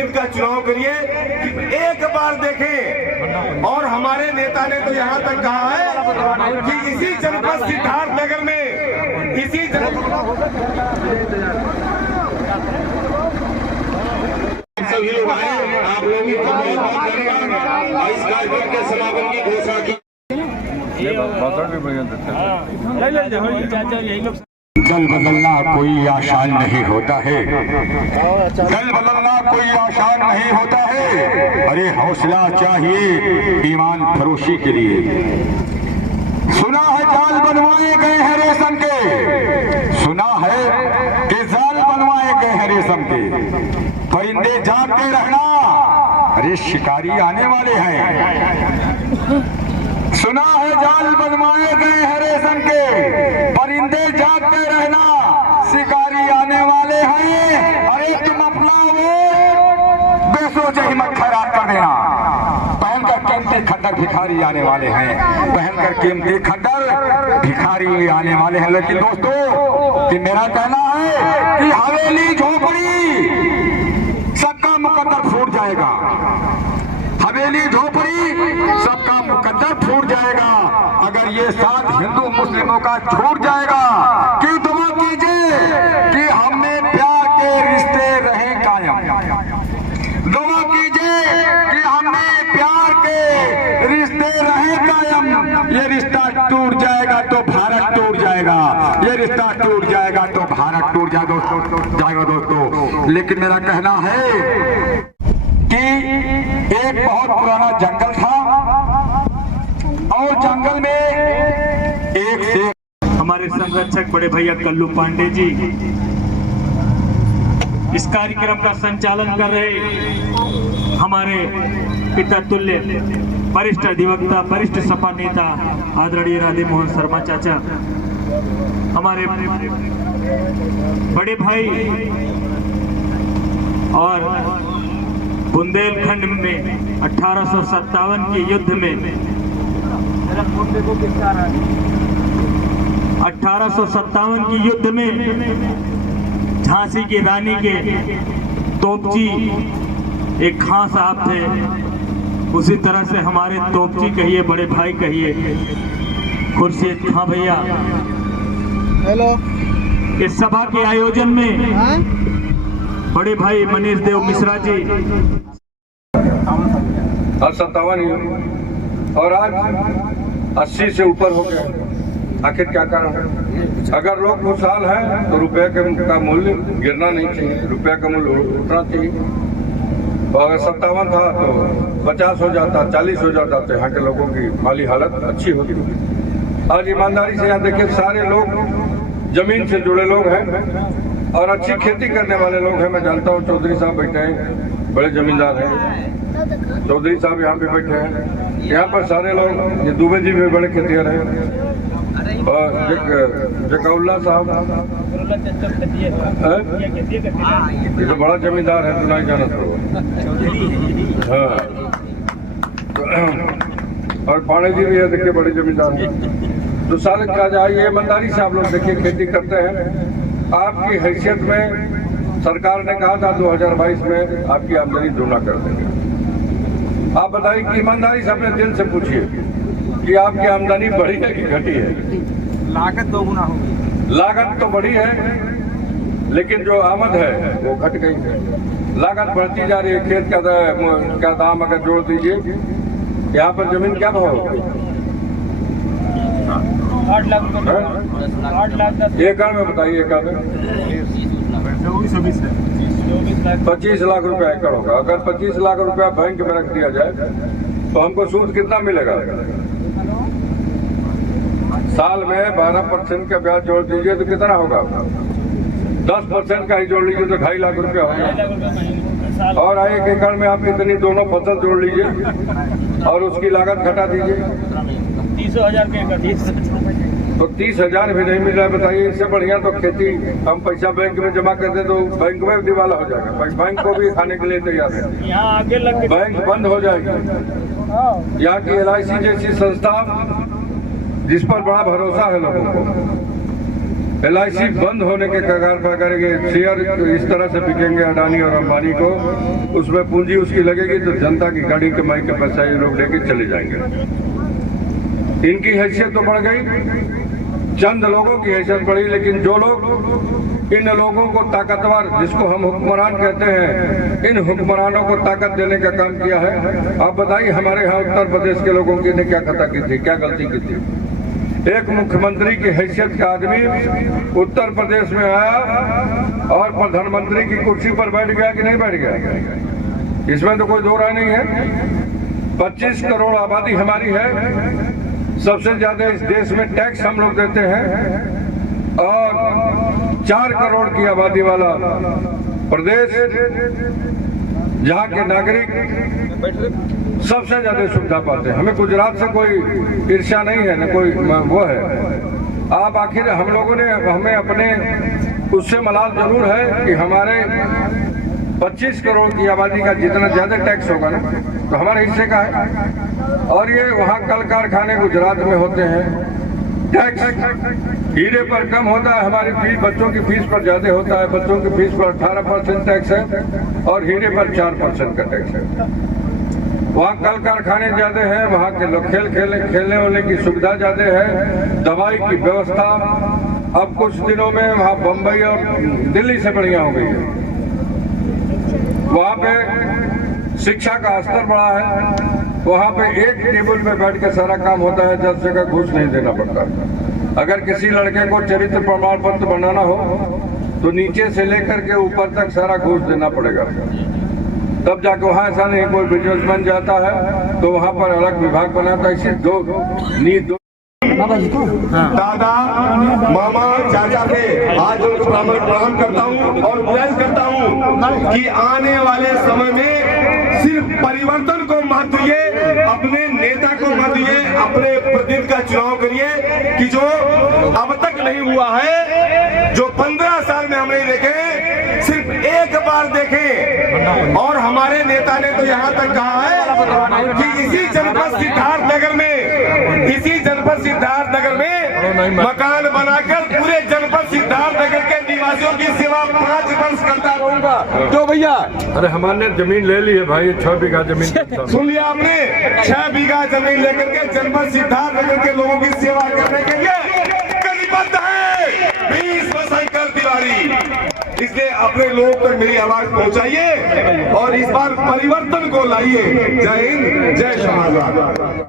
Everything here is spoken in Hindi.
प्रतिनिधि का चुनाव करिए, एक बार देखें। और हमारे नेता ने तो यहाँ तक कहा है कि इसी जनपद सिद्धार्थनगर में, इसी सभी लोग आए, आप लोगों की बहुत-बहुत धन्यवाद। इस कार्यक्रम के समापन की घोषणा की। दल बदलना कोई आसान नहीं होता है, दल बदलना कोई आसान नहीं होता है। अरे हौसला चाहिए ईमान फरोशी के लिए। सुना है जाल बनवाए गए हैं रेशम के, सुना है कि जाल बनवाए गए हैं रेशम के। परिंदे जागते रहना, अरे शिकारी आने वाले हैं। सुना है जाल बनवाए गए हैं रेशम के, परिंदे जागते रहना, शिकारी आने वाले हैं। अरे तुम अपना वो बेसोचे हिम्मत खराब कर देना। पहनकर कीमती खद्दर भिखारी आने वाले हैं, पहनकर कीमती खद्दर भिखारी आने वाले हैं। लेकिन दोस्तों कि मेरा कहना है कि हवेली झोपड़ी सबका मुकद्दर फूट जाएगा, हवेली झोपड़ी सबका मुकद्दर फूट जाएगा अगर ये साथ हिंदू मुस्लिमों का छूट जाएगा। कि दुआ कीजिए कि हमें प्यार के रिश्ते रहे कायम, दुआ कीजिए कि हमें प्यार के रिश्ते रहे कायम। ये रिश्ता टूट जाएगा तो भारत टूट जाएगा, ये रिश्ता टूट जाएगा तो भारत टूट जाएगा दोस्तों। लेकिन मेरा कहना है कि एक बहुत पुराना जंगल था और जंगल में एक से हमारे संरक्षक बड़े भैया कल्लू पांडे जी इस कार्यक्रम का संचालन कर रहे, हमारे पिता तुल्य वरिष्ठ अधिवक्ता, वरिष्ठ सपा नेता आदरणीय राधे मोहन शर्मा चाचा, हमारे बड़े भाई और बुंदेलखंड में 1857 के युद्ध में 1857 के युद्ध में झांसी की रानी के तोपची एक खां साहब थे। उसी तरह से हमारे तोपची कहिए, बड़े भाई कहिए, खुर्शीद खां भैया हेलो इस सभा के आयोजन में बड़े भाई मनीष देव मिश्रा जी 57 और आज 80 से ऊपर हो गया। आखिर क्या कारण है? अगर लोग खुशहाल हैं तो रुपये का मूल्य गिरना नहीं चाहिए, रुपये का मूल्य उठना चाहिए। और अगर 57 था तो 50 हो जाता, 40 हो जाता तो यहाँ के लोगों की माली हालत अच्छी होती। आज ईमानदारी से यहाँ देखिए, सारे लोग जमीन से जुड़े लोग हैं और अच्छी खेती करने वाले लोग हैं। मैं जानता हूँ चौधरी साहब बैठे हैं, बड़े जमींदार हैं, चौधरी साहब यहाँ पे बैठे हैं। यहाँ पर सारे लोग, ये दुबे जी भी बड़े खेतिहर हैं और जकाउल्ला साहब ये तो बड़ा जमींदार है, तो नहीं जाना तो हाँ। और पाणे जी भी है, देखिए बड़े जमींदार हैं। तो सारे कहा जाए ये ईमानदारी से आप लोग देखिए खेती करते हैं। आपकी हैसियत में सरकार ने कहा था 2022 में आपकी आमदनी दोगुना कर देंगे। आप बताइए कि ईमानदारी से अपने दिल से पूछिए कि आपकी आमदनी बढ़ी है कि घटी है? लागत दोगुना होगी। लागत तो बढ़ी है लेकिन जो आमद है वो घट गई है। लागत बढ़ती जा रही है। खेत का दाम अगर जोड़ दीजिए, यहाँ पर जमीन क्या भाव है? 8 लाख रुपए, 8 लाख एकड़ में बताइए, एकड़ में 25 लाख रुपया एकड़ होगा। अगर 25 लाख रुपया बैंक में रख दिया जाए तो हमको सूद कितना मिलेगा? साल में 12% का ब्याज जोड़ दीजिए तो कितना होगा? 10% का ही जोड़ लीजिए तो 2.5 लाख रुपया होगा। और 1 एकड़ में आप इतनी दोनों फसल जोड़ लीजिए और उसकी लागत घटा दीजिए 30,000 के एकड़। तो 30,000 भी नहीं मिल रहा है। बताइए, इससे बढ़िया तो खेती हम पैसा बैंक में जमा कर दे तो बैंक में दिवाला हो जाएगा। बैंक को भी खाने के लिए तैयार है। यहाँ आगे लग बैंक बंद हो जाएगी। यहाँ की LIC जैसी संस्था जिस पर बड़ा भरोसा है लोगों को, LIC बंद होने के कगार पर करेंगे, शेयर इस तरह से बिकेंगे अडानी और अंबानी को, उसमें पूंजी उसकी लगेगी तो जनता की गाड़ी कमाई के पैसा ये लोग लेके चले जाएंगे। इनकी हैसियत तो बढ़ गई, चंद लोगों की हैसियत बढ़ी, लेकिन जो लोग इन लोगों को ताकतवर, जिसको हम हुक्मरान कहते हैं, इन हुक्मरानों को ताकत देने का काम किया है। आप बताइए हमारे यहाँ उत्तर प्रदेश के लोगों की ने क्या खता की थी, क्या गलती की थी? एक मुख्यमंत्री की हैसियत का आदमी उत्तर प्रदेश में आया और प्रधानमंत्री की कुर्सी पर बैठ गया कि नहीं बैठ गया? इसमें तो कोई दो राय नहीं है। 25 करोड़ आबादी हमारी है, सबसे ज्यादा इस देश में टैक्स हम लोग देते हैं और 4 करोड़ की आबादी वाला प्रदेश, जहाँ के नागरिक सबसे ज्यादा सुविधा पाते हैं। हमें गुजरात से कोई ईर्ष्या नहीं है, न कोई वो है। आप आखिर हम लोगों ने, हमें अपने उससे मलाल जरूर है कि हमारे 25 करोड़ की आबादी का जितना ज्यादा टैक्स होगा ना, तो हमारे हिस्से का है। और ये वहाँ कल कारखाने गुजरात में होते हैं, टैक्स हीरे पर कम होता है, हमारी फीस बच्चों की फीस पर ज्यादा होता है। बच्चों की फीस पर 18% टैक्स है और हीरे पर 4% का टैक्स है। वहाँ कल कारखाने ज्यादा है, वहाँ के लोग खेलने वाले की सुविधा ज्यादा है, दवाई की व्यवस्था अब कुछ दिनों में वहाँ बम्बई और दिल्ली से बढ़िया हो गई है। वहाँ पे शिक्षा का स्तर बढ़ा है, वहाँ पे एक टेबल पे बैठ के सारा काम होता है, 10 जगह घूस नहीं देना पड़ता। अगर किसी लड़के को चरित्र प्रमाण पत्र बनाना हो तो नीचे से लेकर के ऊपर तक सारा घूस देना पड़ेगा, तब जाके वहाँ ऐसा नहीं कोई बिजनेसमैन जाता है तो वहाँ पर अलग विभाग बनाता है। इसी दो दादा मामा चाचा थे, आज उनको प्रणाम करता हूँ और गुजारिश करता हूँ कि आने वाले समय में सिर्फ परिवर्तन को मत दिए, अपने नेता को मत दिए, अपने प्रतिनिधि का चुनाव करिए कि जो अब तक नहीं हुआ है, जो 15 साल में हम नहीं देखे, सिर्फ एक बार देखें। और हमारे नेता ने तो यहाँ तक कहा है कि इसी जनपद सिद्धार्थनगर में मकान बनाकर पूरे जनपद सिद्धार्थनगर के निवासियों की सेवा 5 वर्ष करता रहूंगा। तो भैया, अरे हमारे जमीन ले ली है भाई, 6 बीघा जमीन सुन लिया आपने, 6 बीघा जमीन लेकर के जनपद सिद्धार्थनगर के लोगों की सेवा करने के लिए कटिबद्ध है 20 शंकर तिवारी। इसलिए अपने लोगों तक मेरी आवाज पहुंचाइए और इस बार परिवर्तन को लाइए। जय हिंद, जय शाहजहां।